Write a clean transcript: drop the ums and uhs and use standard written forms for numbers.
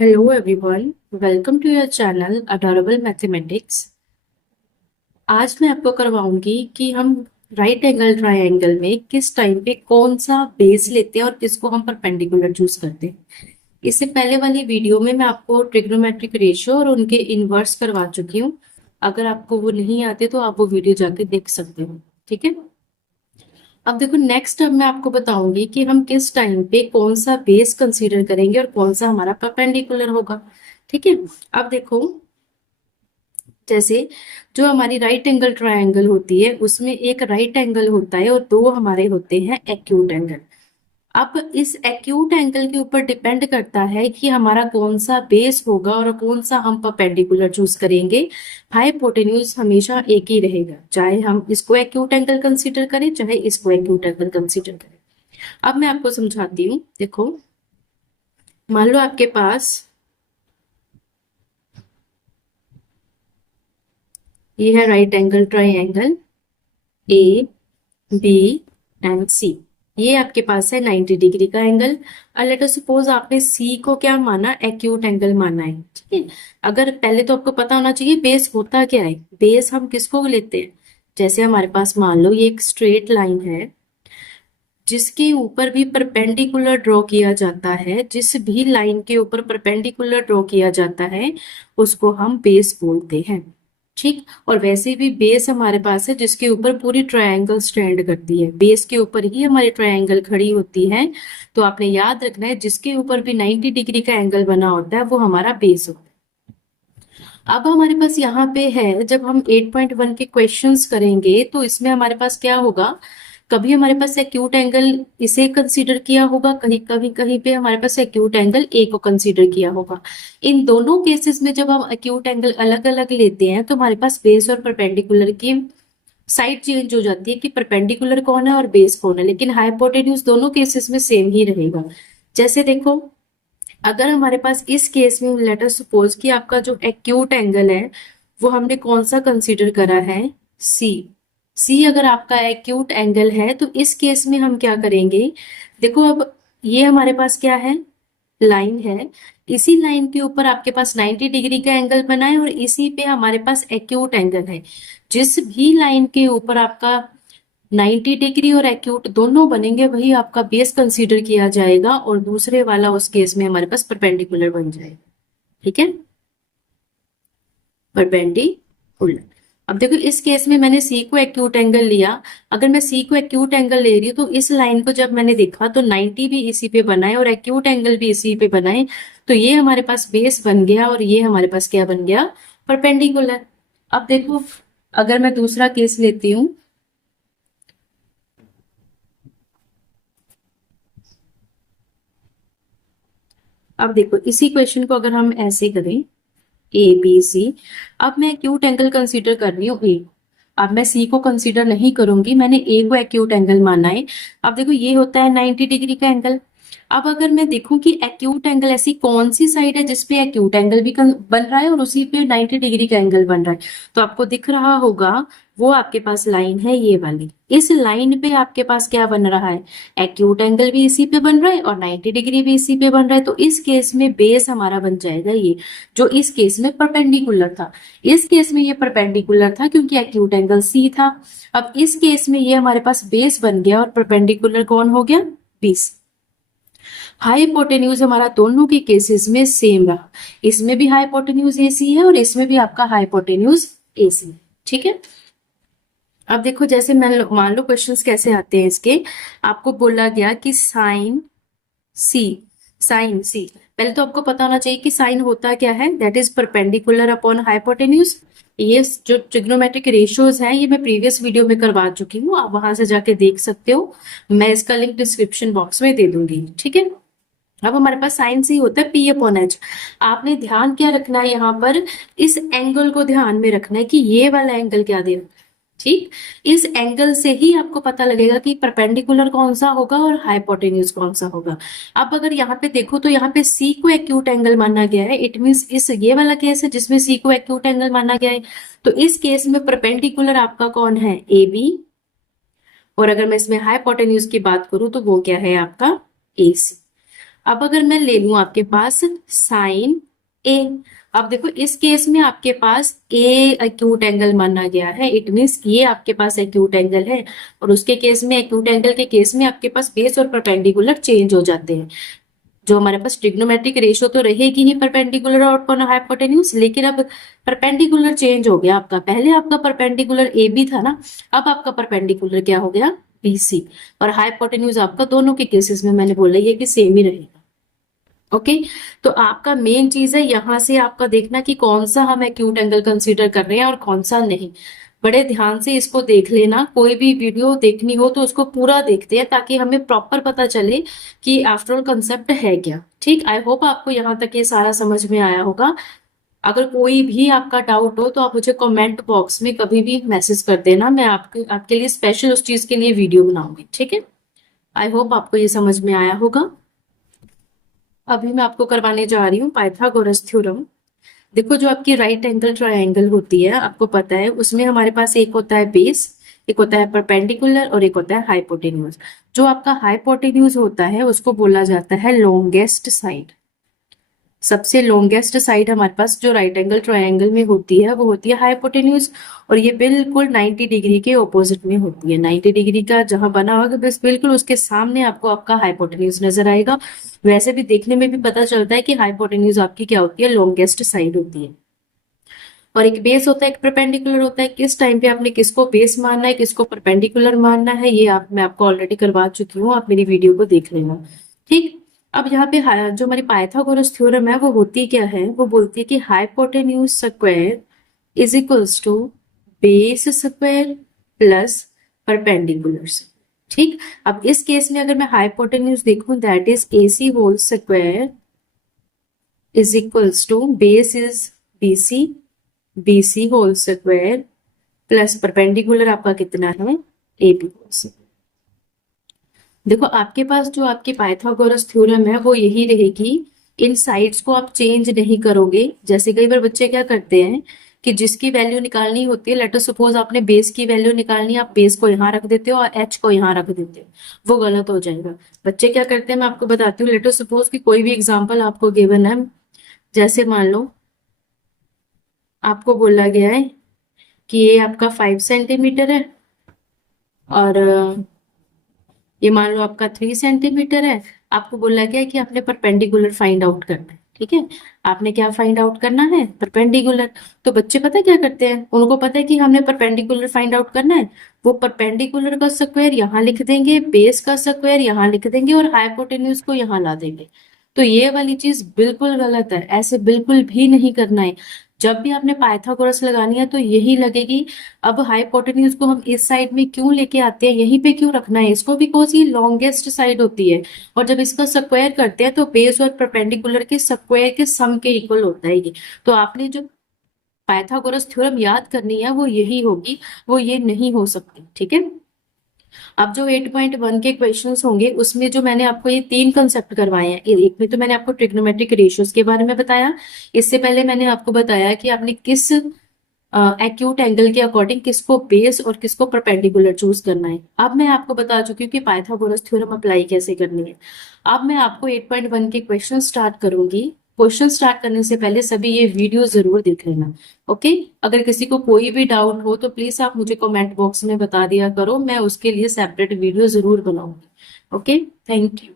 Hello everyone, welcome to your channel Adorable Mathematics। आज मैं आपको करवाऊंगी कि हम राइट एंगल ट्रायंगल में किस टाइम पे कौन सा बेस लेते हैं और किसको हम परपेंडिकुलर चूज करते हैं। इससे पहले वाली वीडियो में मैं आपको ट्रिग्नोमेट्रिक रेशियो और उनके इनवर्स करवा चुकी हूँ। अगर आपको वो नहीं आते तो आप वो वीडियो जाके देख सकते हो। ठीक है, अब देखो नेक्स्ट अब मैं आपको बताऊंगी कि हम किस टाइम पे कौन सा बेस कंसीडर करेंगे और कौन सा हमारा परपेंडिकुलर होगा। ठीक है, अब देखो जैसे जो हमारी राइट एंगल ट्रायंगल होती है उसमें एक राइट एंगल होता है और दो हमारे होते हैं एक्यूट एंगल। अब इस एक्यूट एंगल के ऊपर डिपेंड करता है कि हमारा कौन सा बेस होगा और कौन सा हम परपेंडिकुलर चूज करेंगे। हाइपोटेन्यूज हमेशा एक ही रहेगा, चाहे हम इसको एक्यूट एंगल कंसीडर करें चाहे इसको एक्यूट एंगल कंसीडर करें। अब मैं आपको समझाती हूँ। देखो, मान लो आपके पास ये है right angle triangle A B and C. ये आपके पास है 90 डिग्री का एंगल। और लेट अस सपोज आपने सी को क्या माना, एक्यूट एंगल माना है। ठीक है, अगर पहले तो आपको पता होना चाहिए बेस होता क्या है। बेस हम किसको लेते हैं, जैसे हमारे पास मान लो ये एक स्ट्रेट लाइन है जिसके ऊपर भी परपेंडिकुलर ड्रॉ किया जाता है, जिस भी लाइन के ऊपर परपेंडिकुलर ड्रॉ किया जाता है उसको हम बेस बोलते हैं। ठीक, और वैसे भी बेस हमारे पास है जिसके ऊपर पूरी ट्रायंगल स्टैंड करती है, बेस के ऊपर ही हमारी ट्रायंगल खड़ी होती है। तो आपने याद रखना है जिसके ऊपर भी 90 डिग्री का एंगल बना होता है वो हमारा बेस होता है। अब हमारे पास यहाँ पे है, जब हम 8.1 के क्वेश्चंस करेंगे तो इसमें हमारे पास क्या होगा, कभी हमारे पास एक्यूट एंगल इसे कंसीडर किया होगा, कहीं कहीं कहीं पे हमारे पास एक्यूट एंगल ए को कंसीडर किया होगा। इन दोनों केसेस में जब हम एक्यूट एंगल अलग अलग लेते हैं तो हमारे पास बेस और परपेंडिकुलर की साइड चेंज हो जाती है कि परपेंडिकुलर कौन है और बेस कौन है, लेकिन हाइपोटेन्यूज दोनों केसेस में सेम ही रहेगा। जैसे देखो, अगर हमारे पास इस केस में लेट अस सपोज कि आपका जो एक्यूट एंगल है वो हमने कौन सा कंसीडर करा है, सी। सी अगर आपका एक्यूट एंगल है तो इस केस में हम क्या करेंगे, देखो अब ये हमारे पास क्या है, लाइन है। इसी लाइन के ऊपर आपके पास 90 डिग्री का एंगल बना है और इसी पे हमारे पास एक्यूट एंगल है। जिस भी लाइन के ऊपर आपका 90 डिग्री और एक्यूट दोनों बनेंगे वही आपका बेस कंसीडर किया जाएगा और दूसरे वाला उस केस में हमारे पास परपेंडिकुलर बन जाएगा। ठीक है, परपेंडिकुलर। अब देखो इस केस में मैंने सी को एक्यूट एंगल लिया। अगर मैं सी को एक्यूट एंगल ले रही हूँ तो इस लाइन को जब मैंने देखा तो 90 भी इसी पे बनाए और एक्यूट एंगल भी इसी पे बनाए, तो ये हमारे पास बेस बन गया और ये हमारे पास क्या बन गया, परपेंडिकुलर। अब देखो, अगर मैं दूसरा केस लेती हूँ, अब देखो इसी क्वेश्चन को अगर हम ऐसे करें ए बी सी, अब मैं एक्यूट एंगल कंसीडर कर रही हूँ ए। अब मैं सी को कंसीडर नहीं करूंगी, मैंने ए को एक्यूट एंगल माना है। अब देखो ये होता है 90 डिग्री का एंगल। अब अगर मैं देखूं कि एक्यूट एंगल ऐसी कौन सी साइड है जिसपे एक्यूट एंगल भी बन रहा है और उसी पे 90 डिग्री का एंगल बन रहा है, तो आपको दिख रहा होगा वो आपके पास लाइन है ये वाली। इस लाइन पे आपके पास क्या बन रहा है, एक्यूट एंगल भी इसी पे बन रहा है और 90 डिग्री भी इसी पे बन रहा है। तो इस केस में बेस हमारा बन जाएगा ये, जो इस केस में परपेंडिकुलर था। इस केस में ये परपेंडिकुलर था क्योंकि एक्यूट एंगल सी था। अब इस केस में ये हमारे पास बेस बन गया और परपेंडिकुलर कौन हो गया, 20। हाइपोटेन्यूज हमारा दोनों के केसेस में सेम रहा, इसमें भी हाइपोटेन्यूज एसी है और इसमें भी आपका हाइपोटेन्यूज एसी। ठीक है, अब देखो जैसे मान लो क्वेश्चंस कैसे आते हैं इसके। आपको बोला गया कि साइन सी, साइन सी, पहले तो आपको पता होना चाहिए कि साइन होता क्या है, that is perpendicular upon hypotenuse. ये जो ट्रिग्नोमेट्रिक रेशियोज हैं ये मैं प्रीवियस वीडियो में करवा चुकी हूँ, आप वहां से जाके देख सकते हो, मैं इसका लिंक डिस्क्रिप्शन बॉक्स में दे दूंगी। ठीक है, अब हमारे पास साइन सी होता है पी अपॉन एच। आपने ध्यान क्या रखना है यहाँ पर, इस एंगल को ध्यान में रखना है कि ये वाला एंगल क्या दे रखा है। ठीक, इस एंगल से ही आपको पता लगेगा कि परपेंडिकुलर कौन सा होगा और हाइपोटेन्यूज कौन सा होगा। अब अगर यहाँ पे देखो तो यहाँ पे सी को एक्यूट एंगल माना गया है, इट मीन्स इस ये वाला केस है जिसमें सी को एक्यूट एंगल माना गया है। तो इस केस में परपेंडिकुलर आपका कौन है, ए बी। और अगर मैं इसमें हाइपोटेन्यूज की बात करूं तो वो क्या है आपका, ए सी। अब अगर मैं ले लूं आपके पास साइन ए, अब देखो इस केस में आपके पास ए एक्यूट एंगल माना गया है, इट मीन्स ये आपके पास एक्यूट एंगल है, और उसके केस में एक्यूट एंगल के केस में आपके पास बेस और परपेंडिकुलर चेंज हो जाते हैं। जो हमारे पास ट्रिग्नोमेट्रिक रेशियो तो रहेगी ही परपेंडिकुलर और हाइपोटेन्यूज, लेकिन अब परपेंडिकुलर चेंज हो गया आपका। पहले आपका परपेंडिकुलर ए बी था ना, अब आपका परपेंडिकुलर क्या हो गया, बी सी। और हाइपोटेन्यूज आपका दोनों के केसेस में मैंने बोला ये कि सेम ही रहेगा। ओके, तो आपका मेन चीज है यहां से आपका देखना कि कौन सा हम एक्यूट एंगल कंसीडर कर रहे हैं और कौन सा नहीं। बड़े ध्यान से इसको देख लेना, कोई भी वीडियो देखनी हो तो उसको पूरा देखते हैं ताकि हमें प्रॉपर पता चले कि आफ्टर ऑल कंसेप्ट है क्या। ठीक, आई होप आपको यहाँ तक ये सारा समझ में आया होगा। अगर कोई भी आपका डाउट हो तो आप मुझे कमेंट बॉक्स में कभी भी मैसेज कर देना, मैं आपके लिए स्पेशल उस चीज के लिए वीडियो बनाऊंगी। ठीक है, आई होप आपको ये समझ में आया होगा। अभी मैं आपको करवाने जा रही हूँ पाइथागोरस थ्योरम। देखो जो आपकी राइट एंगल ट्रायंगल होती है, आपको पता है उसमें हमारे पास एक होता है बेस, एक होता है परपेंडिकुलर और एक होता है हाइपोटेन्यूज। जो आपका हाइपोटेन्यूज होता है उसको बोला जाता है लॉन्गेस्ट साइड। सबसे लॉन्गेस्ट साइड हमारे पास जो राइट एंगल ट्रायंगल में होती है वो होती है हाइपोटेन्यूज, और ये बिल्कुल 90 डिग्री के ऑपोजिट में होती है। 90 डिग्री का जहां बना होगा बस बिल्कुल उसके सामने आपको आपका हाइपोटेन्यूज नजर आएगा। वैसे भी देखने में भी पता चलता है कि हाइपोटेन्यूज आपकी क्या होती है, लॉन्गेस्ट साइड होती है। और एक बेस होता है, एक परपेंडिकुलर होता है। किस टाइम पे आपने किसको बेस मानना है, किसको परपेंडिकुलर मानना है, ये मैं आपको ऑलरेडी करवा चुकी हूँ, आप मेरी वीडियो को देख लेना। ठीक, अब यहाँ पे जो हमारी पाइथागोरस थ्योरम है वो होती क्या है, वो बोलती है कि hypotenuse square is equals to base square plus perpendicular. ठीक, अब इस केस में अगर मैं हाइपोटेन्यूज देखूं that is AC whole square is equals to base is BC, BC whole square plus perpendicular आपका कितना है, AB होल स्क्वायर। देखो आपके पास जो आपकी पाइथागोरस थ्योरम है वो यही रहेगी, इन साइड्स को आप चेंज नहीं करोगे। जैसे कई बार बच्चे क्या करते हैं कि जिसकी वैल्यू निकालनी होती है, लेट अस सपोज आपने बेस की वैल्यू निकालनी है, आप बेस को यहाँ रख देते हो और H को यहाँ रख देते हो, वो गलत हो जाएगा। बच्चे क्या करते हैं मैं आपको बताती हूँ, लेट अस सपोज कि कोई भी एग्जाम्पल आपको गिवन है, जैसे मान लो आपको बोला गया है कि ये आपका 5 सेंटीमीटर है और ये मान लो आपका 3 सेंटीमीटर है। आपको बोला गया है कि आपने परपेंडिकुलर फाइंड आउट करना है। ठीक है, आपने क्या फाइंड आउट करना है, परपेंडिकुलर। तो बच्चे पता क्या करते हैं, उनको पता है कि हमने परपेंडिकुलर फाइंड आउट करना है, वो परपेंडिकुलर का स्क्वायर यहाँ लिख देंगे, बेस का स्क्वायर यहाँ लिख देंगे और हाइपोटेन्यूज को यहाँ ला देंगे। तो ये वाली चीज बिल्कुल गलत है, ऐसे बिल्कुल भी नहीं करना है। जब भी आपने पाइथागोरस लगानी है तो यही लगेगी। अब हाइपोटेन्यूज को हम इस साइड में क्यों लेके आते हैं, यहीं पे क्यों रखना है इसको, बिकॉज ये लॉन्गेस्ट साइड होती है, और जब इसका स्क्वायर करते हैं तो बेस और परपेंडिकुलर के स्क्वायर के सम के इक्वल होता है ये। तो आपने जो पाइथागोरस थ्योरम याद करनी है वो यही होगी, वो ये नहीं हो सकती। ठीक है, अब जो 8.1 के क्वेश्चंस होंगे उसमें जो मैंने आपको ये 3 कंसेप्ट करवाए हैं, एक में तो मैंने आपको ट्रिग्नोमेट्रिक रेशियोज के बारे में बताया, इससे पहले मैंने आपको बताया कि आपने किस एक्यूट एंगल के अकॉर्डिंग किसको बेस और किसको परपेंडिकुलर चूज करना है। अब मैं आपको बता चुकी हूँ कि पाइथागोरस थ्योरम अप्लाई कैसे करनी है। अब मैं आपको 8.1 के क्वेश्चन स्टार्ट करूंगी। क्वेश्चन स्टार्ट करने से पहले सभी ये वीडियो जरूर देख लेना। ओके, अगर किसी को कोई भी डाउट हो तो प्लीज आप मुझे कमेंट बॉक्स में बता दिया करो, मैं उसके लिए सेपरेट वीडियो जरूर बनाऊंगी। Okay, thank you.